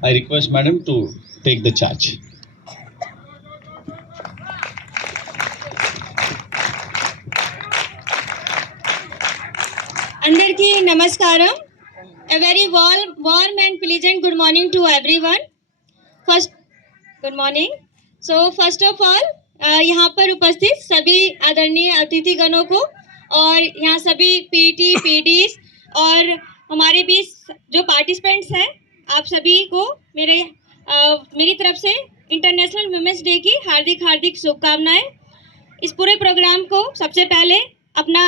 I request Madam to take the charge. Andarki Namaskaram. A very warm and pleasant good morning to everyone. First, good morning. So first of all, यहाँ पर उपस्थित सभी आदरणीय अतिथिगणों को और यहाँ सभी पीटी पीडीज और हमारे बीच जो पार्टिसिपेंट्स हैं आप सभी को मेरी तरफ से इंटरनेशनल वुमेन्स डे की हार्दिक हार्दिक शुभकामनाएं। इस पूरे प्रोग्राम को सबसे पहले अपना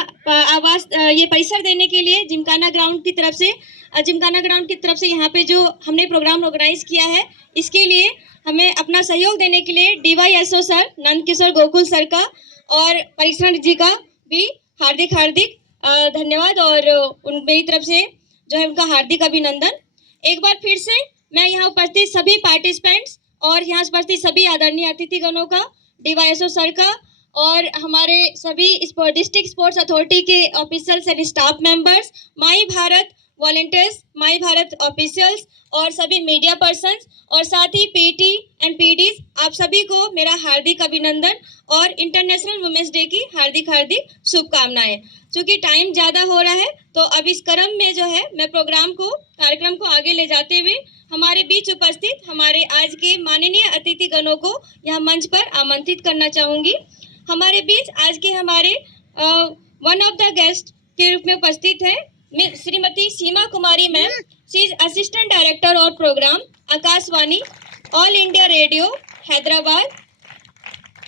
आवाज ये परिसर देने के लिए जिमखाना ग्राउंड की तरफ से यहाँ पे जो हमने प्रोग्राम ऑर्गेनाइज किया है इसके लिए हमें अपना सहयोग देने के लिए DYSO सर नंद किशोर गोकुल सर का और परिसर जी का भी हार्दिक हार्दिक धन्यवाद और मेरी तरफ से जो है उनका हार्दिक अभिनंदन। एक बार फिर से मैं यहाँ उपस्थित सभी पार्टिसिपेंट्स और यहाँ उपस्थित सभी आदरणीय अतिथिगणों का, DYSO सर का और हमारे सभी डिस्ट्रिक्ट स्पोर्ट्स अथॉरिटी के ऑफिसर्स एंड स्टाफ मेंबर्स, माई भारत वॉलंटियर्स, माई भारत ऑफिशियल्स और सभी मीडिया पर्सन्स और साथ ही पीटी एंड पीडीज आप सभी को मेरा हार्दिक अभिनंदन और इंटरनेशनल वुमेन्स डे की हार्दिक हार्दिक शुभकामनाएं। चूँकि टाइम ज़्यादा हो रहा है तो अब इस क्रम में जो है मैं कार्यक्रम को आगे ले जाते हुए हमारे बीच उपस्थित हमारे आज के माननीय अतिथिगणों को यहाँ मंच पर आमंत्रित करना चाहूँगी। हमारे बीच आज के हमारे वन ऑफ द गेस्ट के रूप में उपस्थित है Shrimati Seema Kumari ma'am. She is assistant director और programme Akashvani all India radio Hyderabad.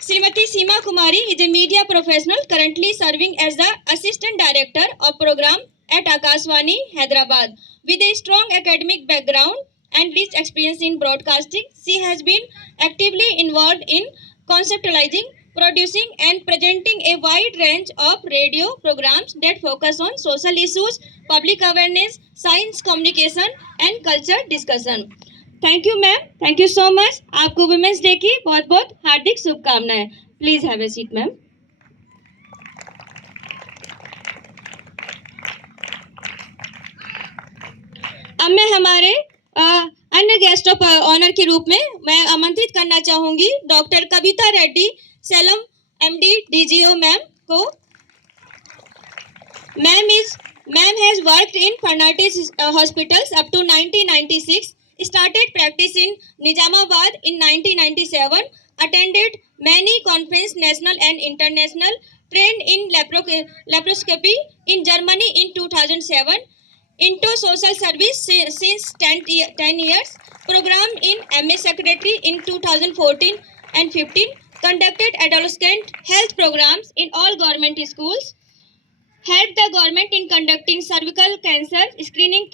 Srimati Seema Kumari is a media professional currently serving as the assistant director of program at Akashvani Hyderabad. With a strong academic background and rich experience in broadcasting, she has been actively involved in conceptualizing, producing and presenting a wide range of radio programs that focus on social issues, public awareness, science communication and culture discussion. Thank you ma'am, thank you so much. आपको women's day की बहुत बहुत हार्दिक शुभकामनाएं। Please have a seat ma'am. अब मैं हमारे अन्य guest of honour के रूप में मैं आमंत्रित करना चाहूंगी doctor Kavitha Reddy Salem MD DGO ma'am को। Ma'am has worked in Fernandez hospitals up to 1996, started practice in Nizamabad in 1997, attended many conferences national and international, trained in laparoscopy in Germany in 2007, into social service since 10 years, program in MA secretary in 2014 and 15, conducted adolescent health programs in all government schools, helped the government in conducting cervical cancer screening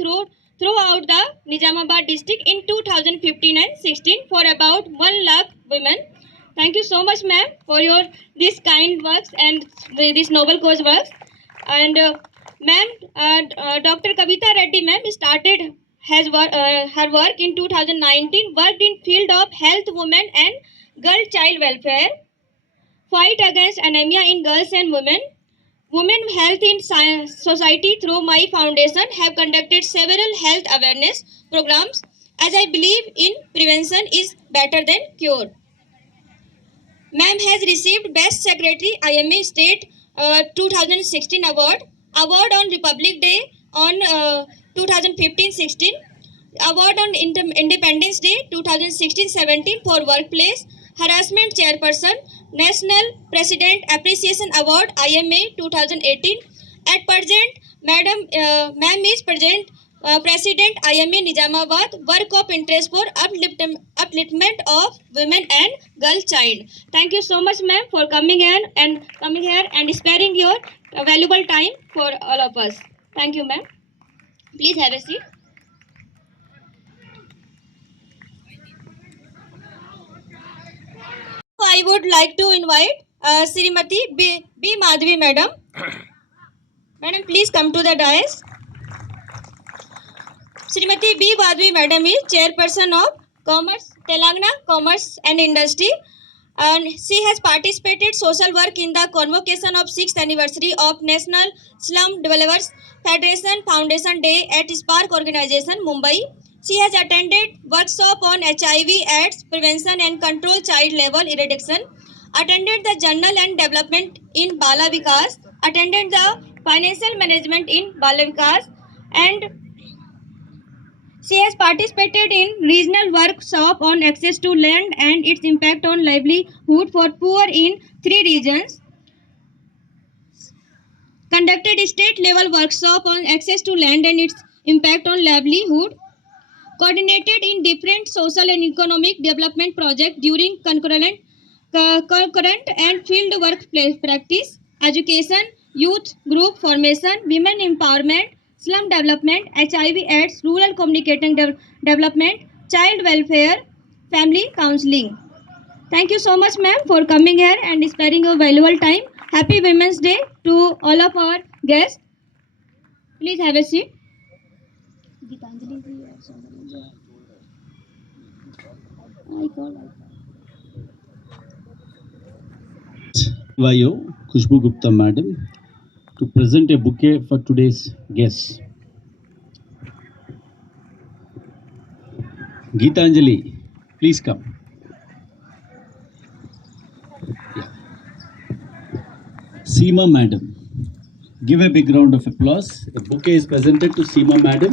throughout the Nizamabad district in 2015 and 16 for about 1 lakh women. Thank you so much ma'am for your this kind works and this noble cause works. And Dr. Kavita Reddy ma'am her work in 2019, worked in field of health, women and girl child welfare, fight against anemia in girls and women, Women Health in Society through my foundation have conducted several health awareness programs, as I believe in prevention is better than cure. Ma'am has received Best Secretary IMA State 2016 award on Republic Day on 2015-16, award on Independence Day 2016-17 for workplace harassment chairperson, National President Appreciation Award IMA 2018. At present, Ma'am is President IMA Nizamabad, work of interest for upliftment of women and girl child. Thank you so much, ma'am, for coming here and sparing your valuable time for all of us. Thank you, ma'am. Please have a seat. I would like to invite Srimati B. Madhvi madam. Madam, please come to the dais. Srimati B. Madhvi madam is chairperson of Telangana Commerce and Industry, and she has participated social work in the convocation of 6th anniversary of National Slum Developers Federation Foundation Day at Spark Organization, Mumbai. She has attended workshop on HIV/AIDS prevention and control, child level eradication, attended the journal and development in Bala Vikas, attended the financial management in Bala Vikas, and she has participated in regional workshop on access to land and its impact on livelihood for poor in 3 regions, conducted state level workshop on access to land and its impact on livelihood, coordinated in different social and economic development projects during concurrent and field work practice, education, youth group formation, women empowerment, slum development, HIV/AIDS, rural communicating development, child welfare, family counseling. Thank you so much, ma'am, for coming here and sparing your valuable time. Happy Women's Day to all of our guests. Please have a seat. Gitanjali ji or somebody. I call. Vayo Khushbu Gupta madam to present a bouquet for today's guests. Geetanjali, please come. Yeah. Seema madam, give a big round of applause. A bouquet is presented to Seema madam.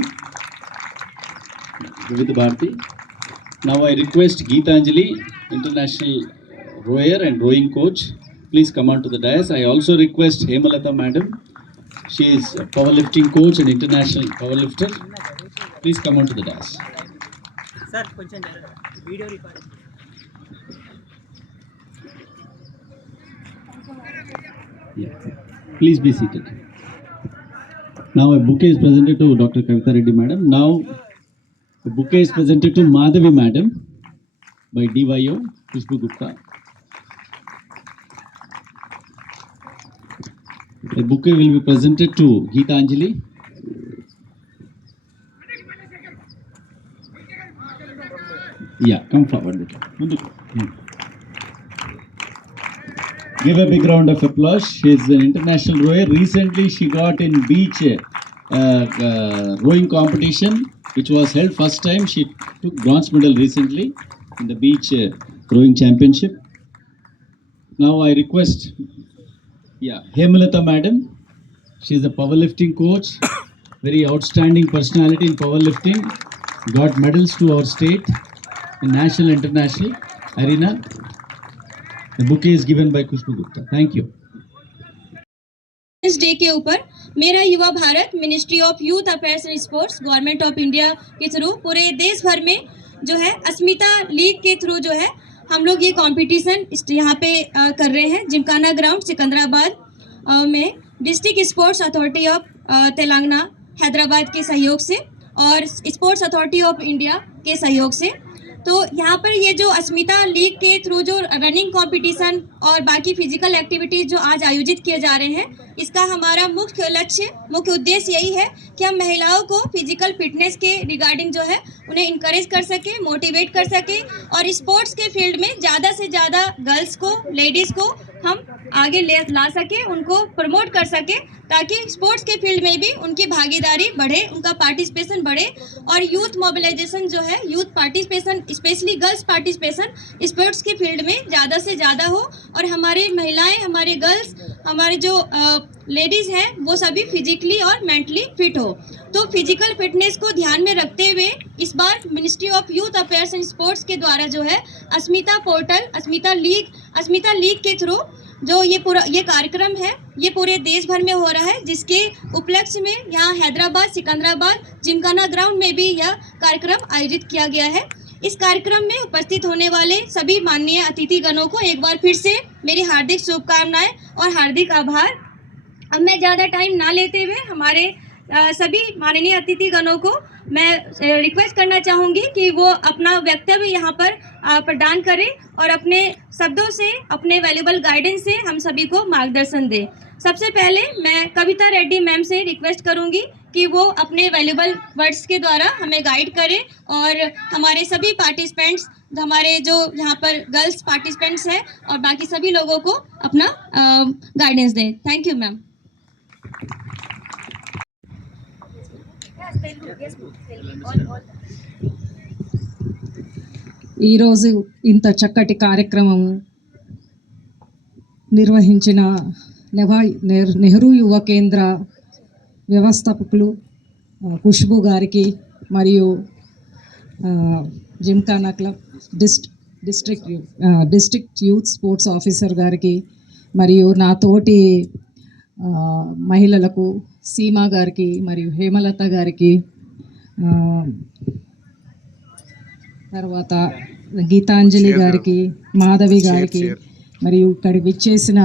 Vivid Bharti. Now I request Geetanjali, international rower and rowing coach, please come on to the dais. I also request Hemalata madam. She is a powerlifting coach and international powerlifter. Please come on to the dais. Sir కొంచెం video recording. Yeah. Please be seated. Now a bouquet is presented to Dr. Kavita Reddy madam. Now a bouquet is presented to Madhavi madam by DYO Khushbu Gupta. A bouquet will be presented to Geetanjali. Yeah, come forward. Give a big round of applause. She is an international rower. Recently, she got in beach rowing competition, which was held first time. She took bronze medal recently in the beach rowing championship. Now I request, Hemalata madam. She is a powerlifting coach, very outstanding personality in powerlifting. Got medals to our state in national, international arena. The bouquet is given by Khushbu Gupta. Thank you. इस डे के ऊपर मेरा युवा Bharat ministry of youth affairs and sports government of India के थ्रू पूरे देश भर में जो है अस्मिता लीग के थ्रू जो है हम लोग ये कंपटीशन यहाँ पे कर रहे हैं जिमखाना ग्राउंड सिकंदराबाद में district sports authority of Telangana हैदराबाद के सहयोग से और स्पोर्ट्स अथॉरिटी ऑफ इंडिया के सहयोग से। तो यहाँ पर ये जो अस्मिता लीग के थ्रू जो रनिंग कंपटीशन और बाकी फिजिकल एक्टिविटीज़ जो आज आयोजित किए जा रहे हैं, इसका हमारा मुख्य लक्ष्य, मुख्य उद्देश्य यही है कि हम महिलाओं को फिजिकल फिटनेस के रिगार्डिंग जो है उन्हें इनकरेज कर सके, मोटिवेट कर सके और स्पोर्ट्स के फील्ड में ज़्यादा से ज़्यादा गर्ल्स को, लेडीज़ को हम आगे ला सके, उनको प्रमोट कर सके ताकि स्पोर्ट्स के फील्ड में भी उनकी भागीदारी बढ़े, उनका पार्टिसिपेशन बढ़े और यूथ मोबिलाइजेशन जो है, youth participation, specially girls participation sports के फील्ड में ज़्यादा से ज़्यादा हो और हमारी महिलाएं, हमारे गर्ल्स, हमारे जो लेडीज़ हैं वो सभी फिजिकली और मेंटली फिट हो। तो फिजिकल फिटनेस को ध्यान में रखते हुए इस बार ministry of youth affairs and sports के द्वारा जो है अस्मिता पोर्टल, अस्मिता लीग के थ्रू जो ये कार्यक्रम है ये पूरे देश भर में हो रहा है, जिसके उपलक्ष्य में यहाँ हैदराबाद, सिकंदराबाद, जिमखाना ग्राउंड में भी यह कार्यक्रम आयोजित किया गया है। इस कार्यक्रम में उपस्थित होने वाले सभी माननीय अतिथिगणों को एक बार फिर से मेरी हार्दिक शुभकामनाएं और हार्दिक आभार। अब मैं ज़्यादा टाइम ना लेते हुए हमारे सभी माननीय अतिथिगणों को मैं रिक्वेस्ट करना चाहूँगी कि वो अपना वक्तव्य यहाँ पर प्रदान करें और अपने शब्दों से, अपने वैल्यूबल गाइडेंस से हम सभी को मार्गदर्शन दें। सबसे पहले मैं कविता रेड्डी मैम से रिक्वेस्ट करूँगी कि वो अपने वैल्यूबल वर्ड्स के द्वारा हमें गाइड करें और हमारे सभी पार्टिसिपेंट्स, हमारे जो यहाँ पर गर्ल्स पार्टिसिपेंट्स हैं और बाकी सभी लोगों को अपना गाइडेंस दें। Thank you ma'am. ఈరోజు ఇంత చక్కటి కార్యక్రమం నిర్వహించిన నెహ్రూ యువ కేంద్ర వ్యవస్థాపకులు ఖుష్బూ గారికి మరియు Gymkhana club district youth sports officer గారికి మరియు నా తోటి మహిళలకు సీమా గారికి మరియు హేమలత గారికి తర్వాత గీతాంజలి గారికి మాధవి గారికి మరియు ఇక్కడ విచ్చేసిన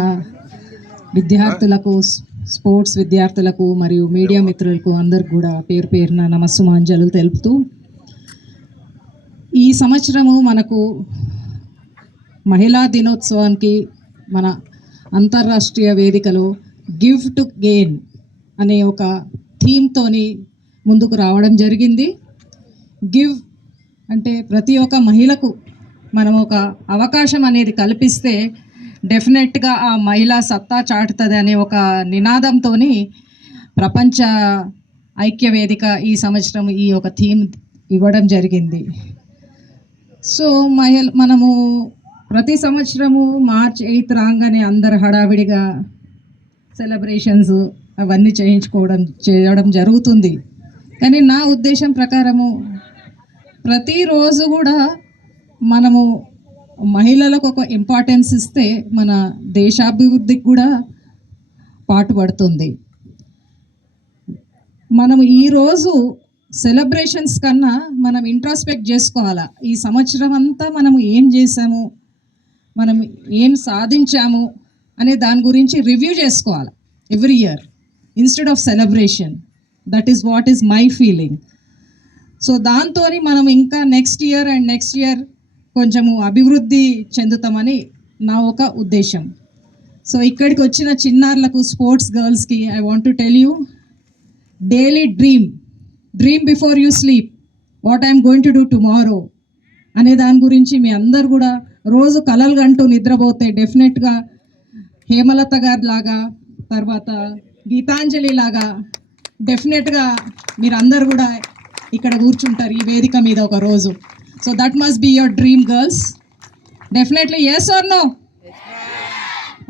విద్యార్థులకు స్పోర్ట్స్ విద్యార్థులకు మరియు మీడియా మిత్రులకు అందరికి కూడా పేరు పేరున నమస్సుమాంజలు తెలుపుతూ ఈ సంవత్సరము మనకు మహిళా దినోత్సవానికి మన అంతర్రాష్ట్రీయ వేదికలో గివ్ టు గెయిన్ అనే ఒక థీమ్తోని ముందుకు రావడం జరిగింది. గివ్ అంటే ప్రతి ఒక్క మహిళకు మనం ఒక అవకాశం అనేది కల్పిస్తే డెఫినెట్గా ఆ మహిళ సత్తా చాటుతుంది అనే ఒక నినాదంతో ప్రపంచ ఐక్య వేదిక ఈ సంవత్సరం ఈ ఒక థీమ్ ఇవ్వడం జరిగింది. సో మనము ప్రతి సంవత్సరము March 8 రాగానే అందరు హడావిడిగా సెలబ్రేషన్స్ అవన్నీ చేయడం జరుగుతుంది. కానీ నా ఉద్దేశం ప్రకారము ప్రతిరోజు కూడా మనము మహిళలకు ఒక ఇంపార్టెన్స్ ఇస్తే మన దేశాభివృద్ధికి కూడా పాటుపడుతుంది. మనము ఈరోజు సెలబ్రేషన్స్ కన్నా మనం ఇంట్రాస్పెక్ట్ చేసుకోవాలా. ఈ సంవత్సరం అంతా మనము ఏం చేసాము, మనం ఏం సాధించాము అనే దాని గురించి రివ్యూ చేసుకోవాలి every year instead of celebration. That is what is my feeling. So దాంతో మనం ఇంకా నెక్స్ట్ ఇయర్ కొంచెము అభివృద్ధి చెందుతామని నా ఒక ఉద్దేశం. సో ఇక్కడికి వచ్చిన చిన్నారులకు స్పోర్ట్స్ గర్ల్స్కి I want to tell you daily dream before you sleep what I'm going to do tomorrow అనే దాని గురించి మీ అందరు కూడా రోజు కలలు కంటూ నిద్రపోతే డెఫినెట్గా హేమలత గారి లాగా తర్వాత గీతాంజలి లాగా డెఫినెట్గా మీరు అందరు కూడా ఇక్కడ కూర్చుంటారు ఈ వేదిక మీద ఒక రోజు. So that must be your dream girls. Definitely yes or no?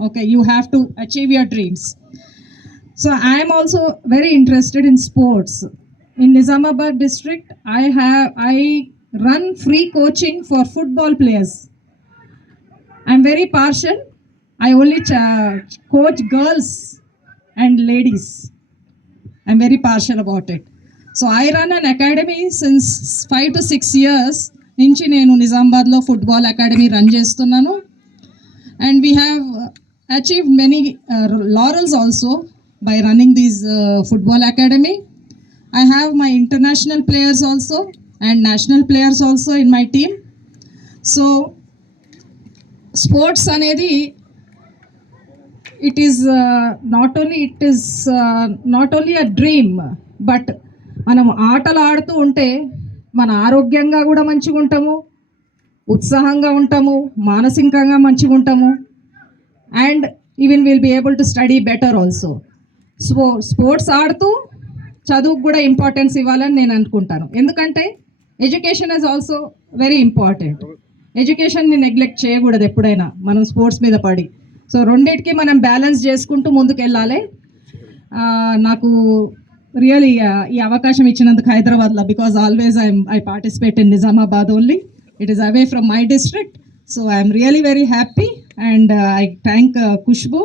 Okay, you have to achieve your dreams. So I am also very interested in sports. In Nizamabad district, I run free coaching for football players. I'm very partial. I only coach girls and ladies. I'm very partial about it. So I run an academy since 5 to 6 years. నుంచి నేను నిజామాబాద్లో football academy run చేస్తున్నాను. And we have achieved many laurels also by running these football academy. I have my international players also and national players also in my team. So sports అనేది it is not only a dream, but మనం ఆటలు ఆడుతూ ఉంటే మన ఆరోగ్యంగా కూడా మంచిగా ఉంటాము, ఉత్సాహంగా ఉంటాము, మానసికంగా మంచిగా ఉంటాము, and even will be able to study better also. Sports ఆడుతూ చదువుకు కూడా ఇంపార్టెన్స్ ఇవ్వాలని నేను అనుకుంటాను. ఎందుకంటే education is also very important. ఎడ్యుకేషన్ని నెగ్లెక్ట్ చేయకూడదు ఎప్పుడైనా మనం స్పోర్ట్స్ మీద పడి. సో రెండింటికి మనం బ్యాలెన్స్ చేసుకుంటూ ముందుకు వెళ్ళాలి. నాకు రియలీ ఈ అవకాశం ఇచ్చినందుకు హైదరాబాద్లో, because always I participate in Nizamabad only. It is away from my district. So I'm really very happy and I thank Khushbu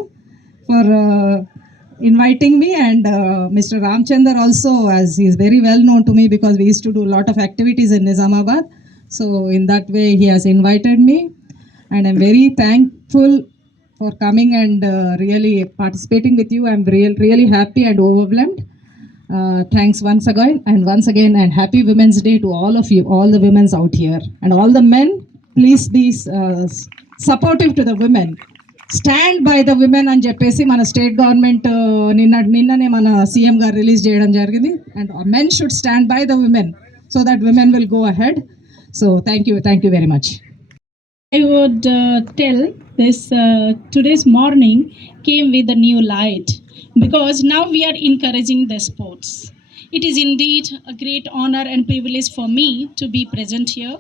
for inviting me and Mr. Ramchandar also, as he is very well known to me because we used to do a lot of activities in Nizamabad. So in that way he has invited me and I'm very thankful for coming and really participating with you. I'm really happy and overwhelmed. Thanks once again and happy Women's Day to all of you, all the women out here, and all the men. Please be supportive to the women. Stand by the women అని చెప్పేసి మన state government నిన్ననే మన సీఎం గారు రిలీజ్ చేయడం జరిగింది. And men should stand by the women so that women will go ahead. So thank you very much. I would tell this today's morning came with a new light because now we are encouraging the sports. It is indeed a great honor and privilege for me to be present here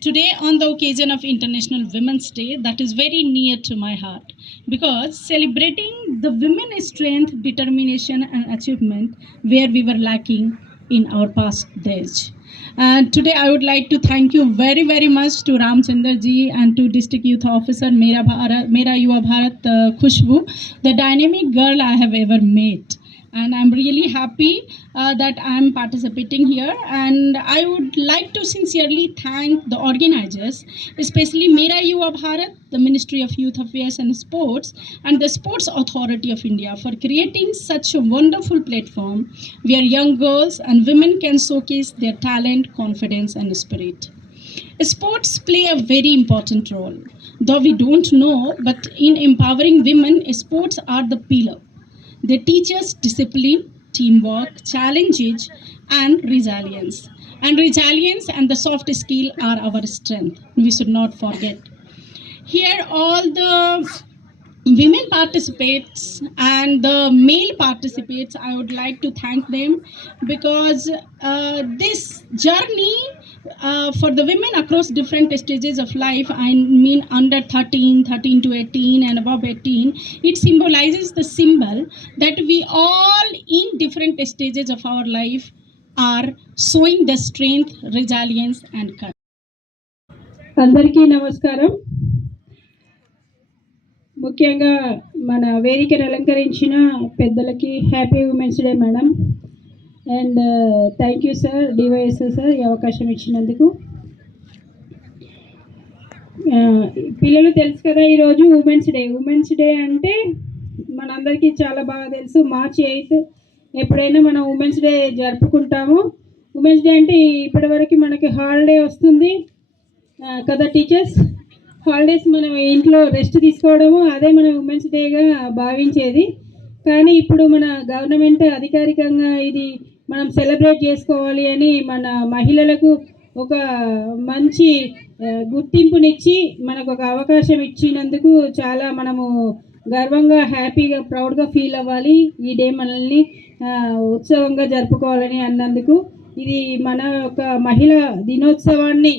today on the occasion of International Women's Day that is very near to my heart, because celebrating the women's strength, determination and achievement where we were lacking in our past days. And today I would like to thank you very, very much to Ramchandra ji and to District Youth Officer Mera Yuva Bharat Khushbu, the dynamic girl I have ever met. And I'm really happy that I'm participating here. And I would like to sincerely thank the organizers, especially Mera Yuva Bharat, the Ministry of Youth Affairs and Sports, and the Sports Authority of India for creating such a wonderful platform where young girls and women can showcase their talent, confidence, and spirit. Sports play a very important role. Though we don't know, but in empowering women, sports are the pillar. They teach us discipline, teamwork, challenges, and resilience. And resilience and the soft skill are our strength. We should not forget. Here, all the women participates and the male participates, I would like to thank them, because this journey for the women across different stages of life, I mean under 13 to 18 and above 18, it symbolizes the symbol that we all in different stages of our life are showing the strength, resilience and courage. అందరికీ నమస్కారం. ముఖ్యంగా మన వేదికను అలంకరించిన పెద్దలకి happy women's day madam. And thank you sir, DYSS sir, ఈ అవకాశం ఇచ్చినందుకు. పిల్లలు తెలుసు కదా, ఈరోజు ఉమెన్స్ డే అంటే మనందరికీ చాలా బాగా తెలుసు. March 8 ఎప్పుడైనా మనం ఉమెన్స్ డే జరుపుకుంటాము. ఉమెన్స్ డే అంటే ఇప్పటివరకు మనకి హాలిడే వస్తుంది కదా టీచర్స్. హాలిడేస్ మనం ఇంట్లో రెస్ట్ తీసుకోవడము అదే మన ఉమెన్స్ డేగా భావించేది. కానీ ఇప్పుడు మన గవర్నమెంట్ అధికారికంగా ఇది మనం సెలబ్రేట్ చేసుకోవాలి అని మన మహిళలకు ఒక మంచి గుర్తింపునిచ్చి మనకు ఒక అవకాశం ఇచ్చినందుకు చాలా మనము గర్వంగా, హ్యాపీగా, ప్రౌడ్గా ఫీల్ అవ్వాలి. ఈ డే మనల్ని ఉత్సవంగా జరుపుకోవాలని అన్నందుకు. ఇది మన ఒక మహిళా దినోత్సవాన్ని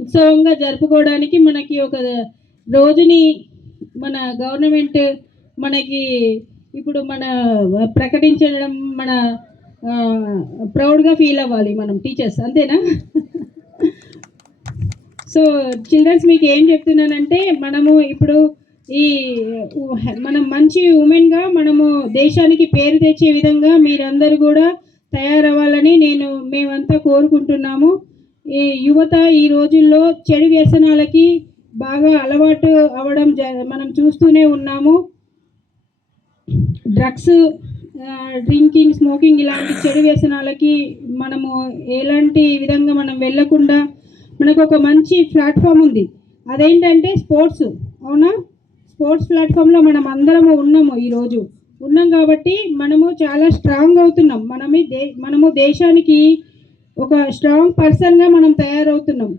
ఉత్సవంగా జరుపుకోవడానికి మనకి ఒక రోజుని మన గవర్నమెంట్ మనకి ఇప్పుడు మన ప్రకటించడం మన ప్రౌడ్గా ఫీల్ అవ్వాలి మనం టీచర్స్, అంతేనా? సో చిల్డ్రన్స్, మీకు ఏం చెప్తున్నానంటే, మనము ఇప్పుడు ఈ మనం మంచి ఉమెన్గా మనము దేశానికి పేరు తెచ్చే విధంగా మీరందరూ కూడా తయారవ్వాలని మేమంతా కోరుకుంటున్నాము. ఈ యువత ఈ రోజుల్లో చెడు వ్యసనాలకి బాగా అలవాటు అవ్వడం మనం చూస్తూనే ఉన్నాము. డ్రగ్స్, డ్రింకింగ్, స్మోకింగ్ ఇలాంటి చెడు వ్యసనాలకి మనము ఎలాంటి విధంగా మనం వెళ్ళకుండా మనకు ఒక మంచి ప్లాట్ఫామ్ ఉంది. అదేంటంటే స్పోర్ట్స్. అవునా? స్పోర్ట్స్ ప్లాట్ఫామ్లో మనం అందరము ఈరోజు ఉన్నాం కాబట్టి మనము చాలా స్ట్రాంగ్ అవుతున్నాం. మనము దేశానికి ఒక స్ట్రాంగ్ పర్సన్గా మనం తయారవుతున్నాం.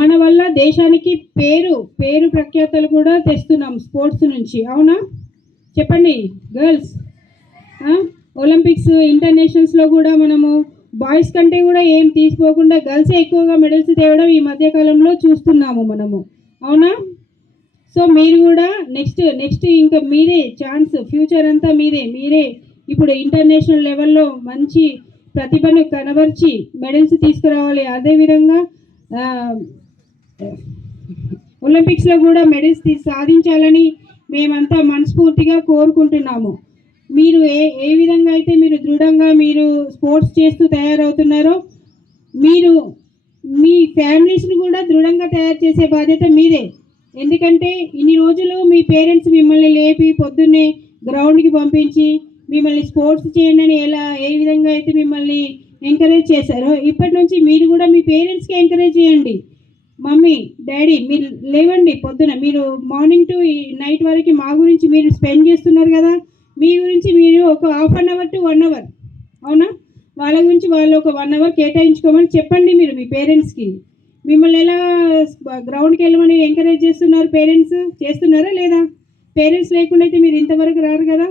మన వల్ల దేశానికి పేరు ప్రఖ్యాతలు కూడా తెస్తున్నాం స్పోర్ట్స్ నుంచి. అవునా? చెప్పండి గర్ల్స్. ఒలింపిక్స్, ఇంటర్నేషనల్స్లో కూడా మనము బాయ్స్ కంటే కూడా ఏం తీసుకోకుండా గర్ల్సే ఎక్కువగా మెడల్స్ తేవడం ఈ మధ్యకాలంలో చూస్తున్నాము మనము. అవునా? సో మీరు కూడా నెక్స్ట్ ఇంకా మీరే ఛాన్స్, ఫ్యూచర్ అంతా మీరే ఇప్పుడు ఇంటర్నేషనల్ లెవెల్లో మంచి ప్రతిభను కనబర్చి మెడల్స్ తీసుకురావాలి. అదేవిధంగా ఒలింపిక్స్లో కూడా మెడల్స్ సాధించాలని మేమంతా మనస్ఫూర్తిగా కోరుకుంటున్నాము. మీరు ఏ విధంగా అయితే మీరు దృఢంగా మీరు స్పోర్ట్స్ చేస్తూ తయారవుతున్నారో, మీరు మీ ఫ్యామిలీస్ని కూడా దృఢంగా తయారు చేసే బాధ్యత మీదే. ఎందుకంటే ఇన్ని రోజులు మీ పేరెంట్స్ మిమ్మల్ని లేపి పొద్దున్నే గ్రౌండ్కి పంపించి మిమ్మల్ని స్పోర్ట్స్ చేయండి అని ఏ విధంగా అయితే మిమ్మల్ని ఎంకరేజ్ చేశారో, ఇప్పటి నుంచి మీరు కూడా మీ పేరెంట్స్కి ఎంకరేజ్ చేయండి. మమ్మీ, డాడీ, మీరు లేవండి పొద్దున, మీరు మార్నింగ్ టు నైట్ వరకు మా గురించి మీరు స్పెండ్ చేస్తున్నారు కదా, మీ గురించి మీరు ఒక 1/2 అవర్ to 1 అవర్, అవునా, వాళ్ళ గురించి వాళ్ళు ఒక 1 అవర్ కేటాయించుకోమని చెప్పండి. మీరు మీ పేరెంట్స్కి మిమ్మల్ని ఎలా గ్రౌండ్కి వెళ్ళమని ఎంకరేజ్ చేస్తున్నారు పేరెంట్స్, చేస్తున్నారా లేదా? పేరెంట్స్ లేకుండా అయితే మీరు ఇంతవరకు రారు కదా.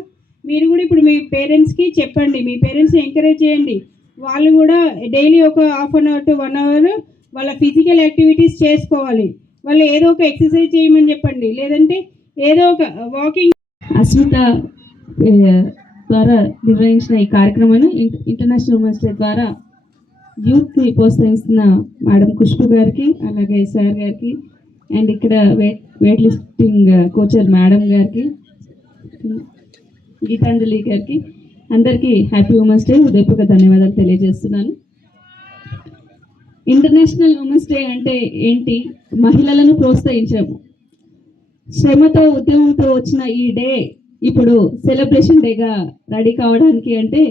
మీరు కూడా ఇప్పుడు మీ పేరెంట్స్కి చెప్పండి, మీ పేరెంట్స్ని ఎంకరేజ్ చేయండి. వాళ్ళు కూడా డైలీ ఒక half an hour to 1 hour వాళ్ళ ఫిజికల్ యాక్టివిటీస్ చేసుకోవాలి. వాళ్ళు ఏదో ఒక ఎక్సర్సైజ్ చేయమని చెప్పండి, లేదంటే ఏదో ఒక వాకింగ్. అస్మిత ద్వారా నిర్వహించిన ఈ కార్యక్రమాన్ని ఇంటర్నేషనల్ ఉమెన్స్ డే ద్వారా యూత్ని ప్రోత్సహిస్తున్న మేడం ఖుష్బు గారికి, అలాగే సార్ గారికి, అండ్ ఇక్కడ వెయిట్ లిఫ్టింగ్ కోచర్ మేడం గారికి, గీతాంజలి గారికి, అందరికీ హ్యాపీ ఉమెన్స్ డే హృదయపూర్వక ధన్యవాదాలు తెలియజేస్తున్నాను. ఇంటర్నేషనల్ ఉమెన్స్ డే అంటే ఏంటి? మహిళలను ప్రోత్సహించాము. శ్రమతో ఉద్యమంతో వచ్చిన ఈ డే ఇప్పుడు సెలబ్రేషన్ డేగా రెడీ కావడానికి అంటే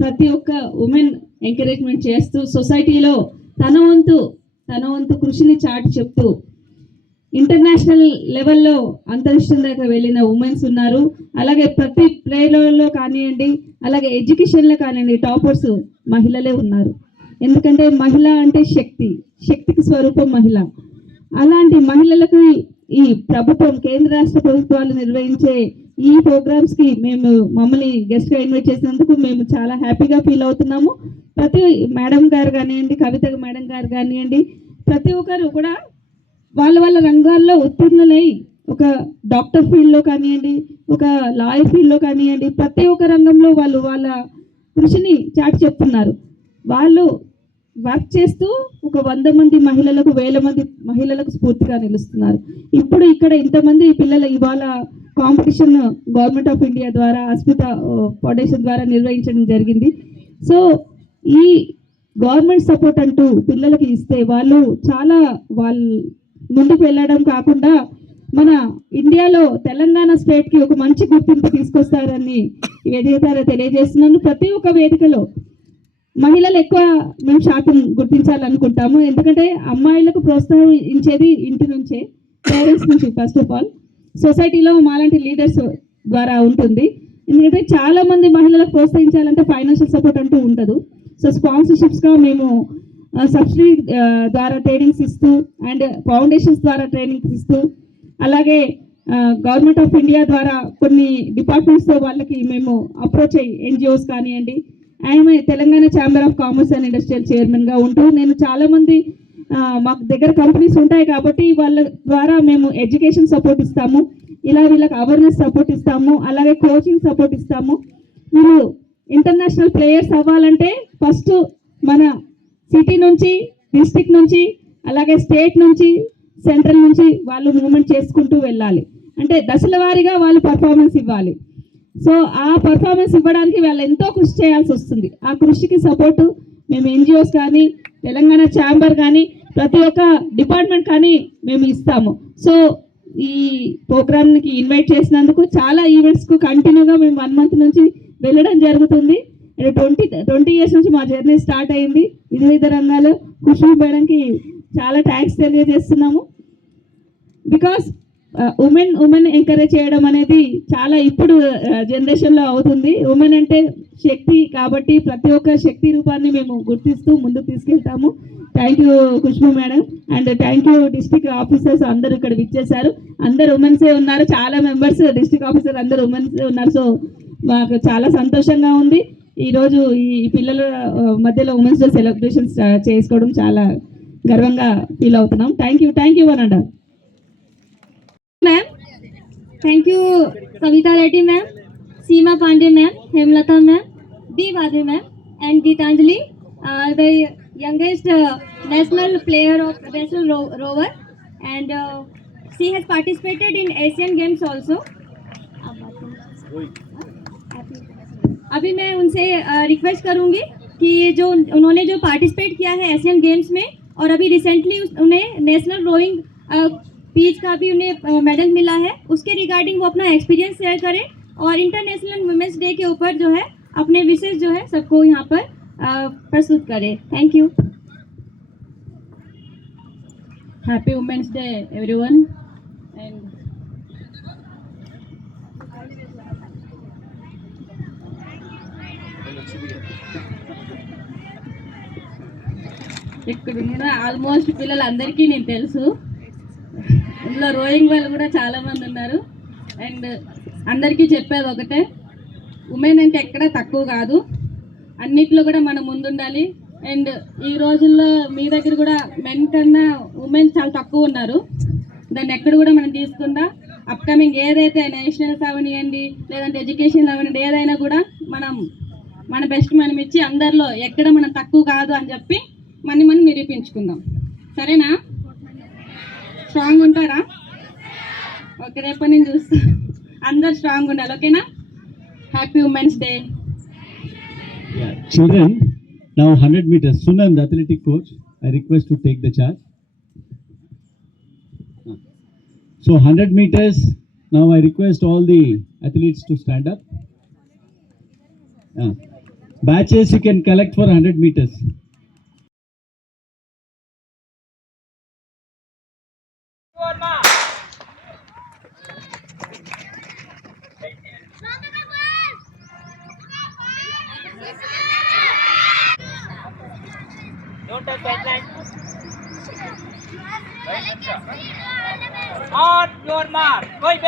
ప్రతి ఒక్క ఉమెన్ ఎంకరేజ్మెంట్ చేస్తూ సొసైటీలో తన వంతు కృషిని చాటి చెప్తూ ఇంటర్నేషనల్ లెవెల్లో అంతరిక్షం దాకా వెళ్ళిన ఉమెన్స్ ఉన్నారు. అలాగే ప్రతి ప్లేలలో కానివ్వండి, అలాగే ఎడ్యుకేషన్లో కానివ్వండి టాపర్స్ మహిళలే ఉన్నారు. ఎందుకంటే మహిళ అంటే శక్తికి స్వరూపం మహిళ. అలాంటి మహిళలకు ఈ ప్రభుత్వం, కేంద్ర రాష్ట్ర ప్రభుత్వాలు నిర్వహించే ఈ ప్రోగ్రామ్స్కి మమ్మల్ని గెస్ట్గా ఇన్వైట్ చేసినందుకు మేము చాలా హ్యాపీగా ఫీల్ అవుతున్నాము. ప్రతి మేడం గారు కానివ్వండి, కవిత మేడం గారు కానివ్వండి, ప్రతి ఒక్కరు కూడా వాళ్ళ రంగాల్లో ఉత్తీర్ణులై ఒక డాక్టర్ ఫీల్డ్లో కానివ్వండి, ఒక లాయర్ ఫీల్డ్లో కానివ్వండి, ప్రతి ఒక్క రంగంలో వాళ్ళ కృషిని చాటి చెప్తున్నారు. వాళ్ళు వర్క్ చేస్తూ ఒక 100 మంది మహిళలకు, 1000 మంది మహిళలకు స్ఫూర్తిగా నిలుస్తున్నారు. ఇప్పుడు ఇక్కడ ఇంతమంది పిల్లలు ఇవాళ కాంపిటీషన్ గవర్నమెంట్ ఆఫ్ ఇండియా ద్వారా, అస్మిత ఫౌండేషన్ ద్వారా నిర్వహించడం జరిగింది. సో ఈ గవర్నమెంట్ సపోర్ట్ అంటూ పిల్లలకి ఇస్తే వాళ్ళు ముందుకు వెళ్ళడం కాకుండా మన ఇండియాలో తెలంగాణ స్టేట్కి ఒక మంచి గుర్తింపు తీసుకొస్తారని ఈ వేదిక ద్వారా తెలియజేస్తున్నాను. ప్రతి ఒక్క వేదికలో మహిళలు ఎక్కువ మేము శాతం గుర్తించాలనుకుంటాము. ఎందుకంటే అమ్మాయిలకు ప్రోత్సహించేది ఇంటి నుంచే, పేరెంట్స్ నుంచి ఫస్ట్ ఆఫ్ ఆల్, సొసైటీలో మాలాంటి లీడర్స్ ద్వారా ఉంటుంది. ఎందుకంటే చాలామంది మహిళలకు ప్రోత్సహించాలంటే ఫైనాన్షియల్ సపోర్ట్ అంటూ ఉండదు. సో స్పాన్సర్షిప్స్గా మేము సబ్సిడీ ద్వారా ట్రైనింగ్స్ ఇస్తూ, అండ్ ఫౌండేషన్స్ ద్వారా ట్రైనింగ్స్ ఇస్తూ, అలాగే గవర్నమెంట్ ఆఫ్ ఇండియా ద్వారా కొన్ని డిపార్ట్మెంట్స్తో వాళ్ళకి మేము అప్రోచ్ అయ్యి ఎన్జిఓస్ కానివ్వండి, ఆమె Telangana chamber of commerce and industrial చైర్మన్గా ఉంటూ నేను చాలామంది మాకు దగ్గర కంపెనీస్ ఉంటాయి కాబట్టి వాళ్ళ ద్వారా మేము ఎడ్యుకేషన్ సపోర్ట్ ఇస్తాము, వీళ్ళకి అవేర్నెస్ సపోర్ట్ ఇస్తాము, అలాగే కోచింగ్ సపోర్ట్ ఇస్తాము. వీళ్ళు ఇంటర్నేషనల్ ప్లేయర్స్ అవ్వాలంటే ఫస్ట్ మన సిటీ నుంచి, డిస్ట్రిక్ట్ నుంచి, అలాగే స్టేట్ నుంచి, సెంట్రల్ నుంచి వాళ్ళు మూవ్మెంట్ చేసుకుంటూ వెళ్ళాలి. అంటే దశల వారీగా వాళ్ళు పర్ఫార్మెన్స్ ఇవ్వాలి. సో ఆ పర్ఫార్మెన్స్ ఇవ్వడానికి వాళ్ళు ఎంతో కృషి చేయాల్సి వస్తుంది. ఆ కృషికి సపోర్టు మేము ఎన్జిఓస్ కానీ, తెలంగాణ ఛాంబర్ కానీ, ప్రతి ఒక్క డిపార్ట్మెంట్ కానీ మేము ఇస్తాము. సో ఈ ప్రోగ్రామ్కి ఇన్వైట్ చేసినందుకు, చాలా ఈవెంట్స్కు కంటిన్యూగా మేము 1 మంత్ నుంచి వెళ్ళడం జరుగుతుంది. 20 ఇయర్స్ నుంచి మా జర్నీ స్టార్ట్ అయింది. వివిధ రంగాలు కృషి చేయడానికి చాలా థ్యాంక్స్ తెలియజేస్తున్నాము. బికాస్ ఉమెన్ ఎంకరేజ్ చేయడం అనేది చాలా ఇప్పుడు జనరేషన్లో అవుతుంది. ఉమెన్ అంటే శక్తి కాబట్టి ప్రతి ఒక్క శక్తి రూపాన్ని మేము గుర్తిస్తూ ముందుకు తీసుకెళ్తాము. Thank you Khushbu madam, and thank you district officers అందరూ ఇక్కడ విచ్చేశారు. అందరు ఉమెన్సే ఉన్నారు, చాలా మెంబర్స్ డిస్ట్రిక్ట్ ఆఫీసర్ అందరూ ఉమెన్సే ఉన్నారు. సో మాకు చాలా సంతోషంగా ఉంది. ఈరోజు ఈ పిల్లల మధ్యలో ఉమెన్స్ డే సెలబ్రేషన్స్ చేసుకోవడం చాలా గర్వంగా ఫీల్ అవుతున్నాం. థ్యాంక్ యూ అనండి. Ma'am, thank you Kavita Reddy ma'am, Seema Pandey ma'am, Hemlata ma'am, बी वादे ma'am, and Geetanjali, the youngest national player of vessel rower, and she has participated in Asian Games also. अभी मैं उनसे रिक्वेस्ट करूंगी कि जो उन्होंने जो पार्टिसिपेट किया है एशियन गेम्स में, और अभी रिसेंटली उन्हें नेशनल रोइंग पीच का भी उन्हें मेडल मिला है, उसके रिगार्डिंग वो अपना एक्सपीरियंस शेयर करें और इंटरनेशनल वुमेंस डे के ऊपर जो है अपने विशेष जो है सबको यहाँ पर प्रस्तुत करें. Thank you. Happy women's day everyone. And ఇక్కడ ఉన్న ఆల్మోస్ట్ పిల్లలందరికీ నేను తెలుసు. ఇందులో రోయింగ్ వాళ్ళు కూడా చాలామంది ఉన్నారు. అండ్ అందరికీ చెప్పేది ఒకటే, ఉమెన్ అంటే ఎక్కడ తక్కువ కాదు. అన్నిట్లో కూడా మనం ముందుండాలి. అండ్ ఈ రోజుల్లో మీ దగ్గర కూడా మెన్ కన్నా ఉమెన్ చాలా తక్కువ ఉన్నారు. దాన్ని ఎక్కడ కూడా మనం తీసుకుండా అప్కమింగ్ ఏదైతే నేషనల్స్ అవనివ్వండి లేదంటే ఎడ్యుకేషన్ అవనివ్వండి ఏదైనా కూడా మన బెస్ట్ మనం ఇచ్చి అందరిలో ఎక్కడ మనం తక్కువ కాదు అని చెప్పి మనం నిరూపించుకుందాం. సరేనా? స్ట్రాంగ్ ఉంటారా? ఓకే, రేపటి నుంచి చూస్తా అందరు స్ట్రాంగ్ ఉండాలి. ఓకేనా? Happy women's day. Yeah, children, now 100 meters. Sunand, the athletic coach, I request to take the charge. So 100 meters, now I request all the athletes to stand up. Batches you can collect for 100 meters. Don't touch baseline. On your mark. Wait.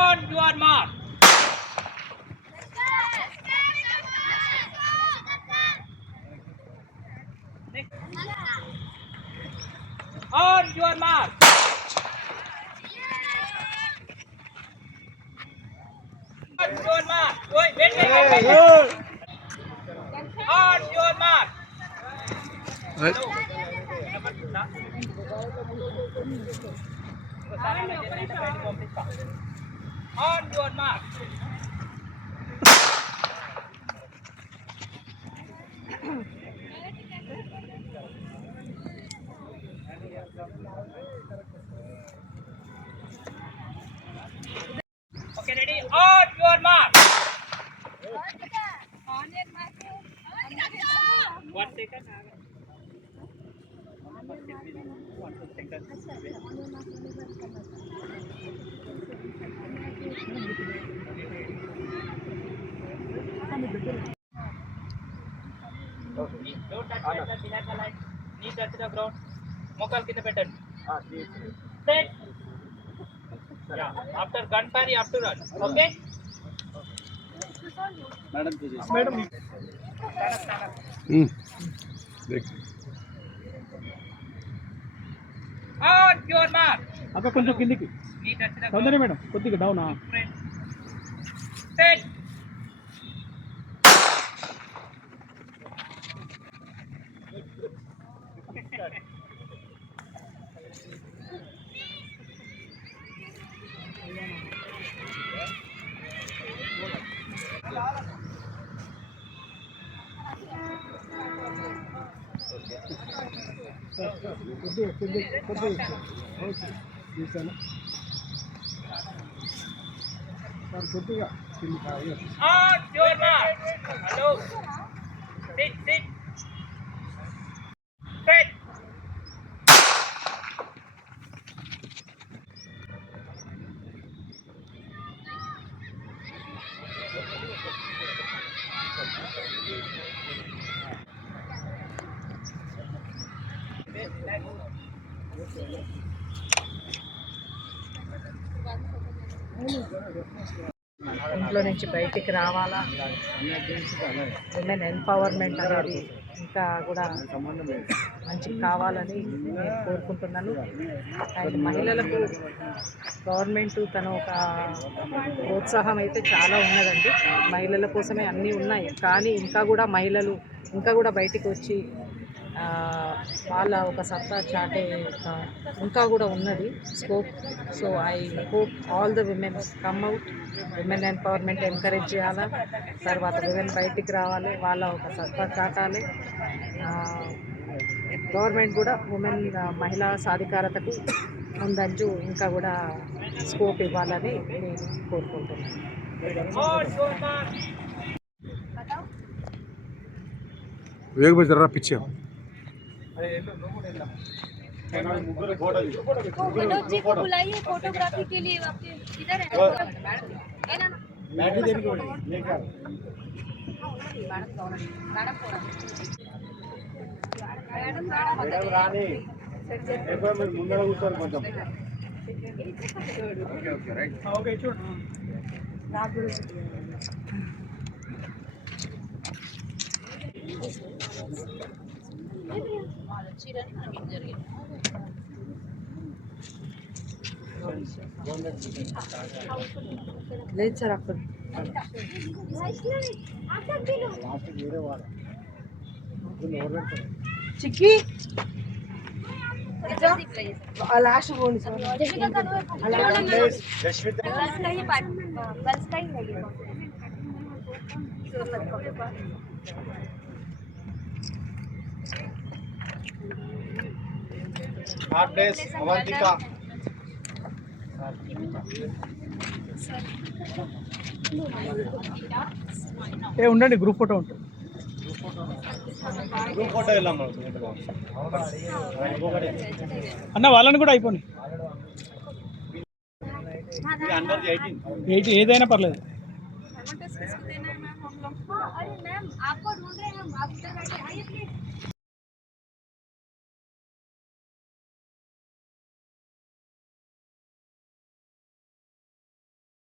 On your mark. On your mark. On your mark. Wait. On your mark. On your mark. Okay, ready? On your mark. 1 second. Don't touch behind the line. Knee touch the ground. Mokal కింద పెట్టండి. Set. Yeah. After gunfire you have to run. Okay? Madam. On your mark. అక్క కొంచెం కిందికి Knee touch the Soundarya ground. Madam కొద్దిగా డౌనా Set. కొద్దిగా తీసాను సార్ కొద్దిగా On your mark. Hello. Sit. Set. ఇంట్లో నుంచి బయటికి రావాలా, విమెన్ ఎంపవర్మెంట్ అనేది ఇంకా కూడా మంచి కావాలని నేను కోరుకుంటున్నాను. అండ్ మహిళలకు గవర్నమెంట్ తన ఒక ప్రోత్సాహం అయితే చాలా ఉన్నదండి. మహిళల కోసమే అన్నీ ఉన్నాయి, కానీ ఇంకా కూడా మహిళలు ఇంకా కూడా బయటికి వచ్చి వాళ్ళ ఒక సత్తా చాటే ఇంకా కూడా ఉన్నది scope. So I hope all the women come out, women empowerment encourage చేయాలి. తర్వాత విమెన్ బయటికి రావాలి, వాళ్ళ ఒక సత్తా చాటాలి. గవర్నమెంట్ కూడా ఉమెన్ మహిళా సాధికారతకు ముందంజు ఇంకా కూడా స్కోప్ ఇవ్వాలని నేను కోరుకుంటున్నాను. వేగ జర్రా పిచ్చే मनोज जी को बुलाइए फोटोग्राफी के लिए। आपके इधर है రాని ముందర కూర్చోరు కొంచెం. ఓకే చూడు. లేదు సార్ అక్కడ చిక్కి లాస్ట్ పోండి సార్ అవంతిక ఉండండి, గ్రూప్ ఫోటో ఉంటుంది. గ్రూప్ ఫోటో వెళ్ళాం అన్న, వాళ్ళని కూడా అయిపోయి ఏదైనా పర్లేదు.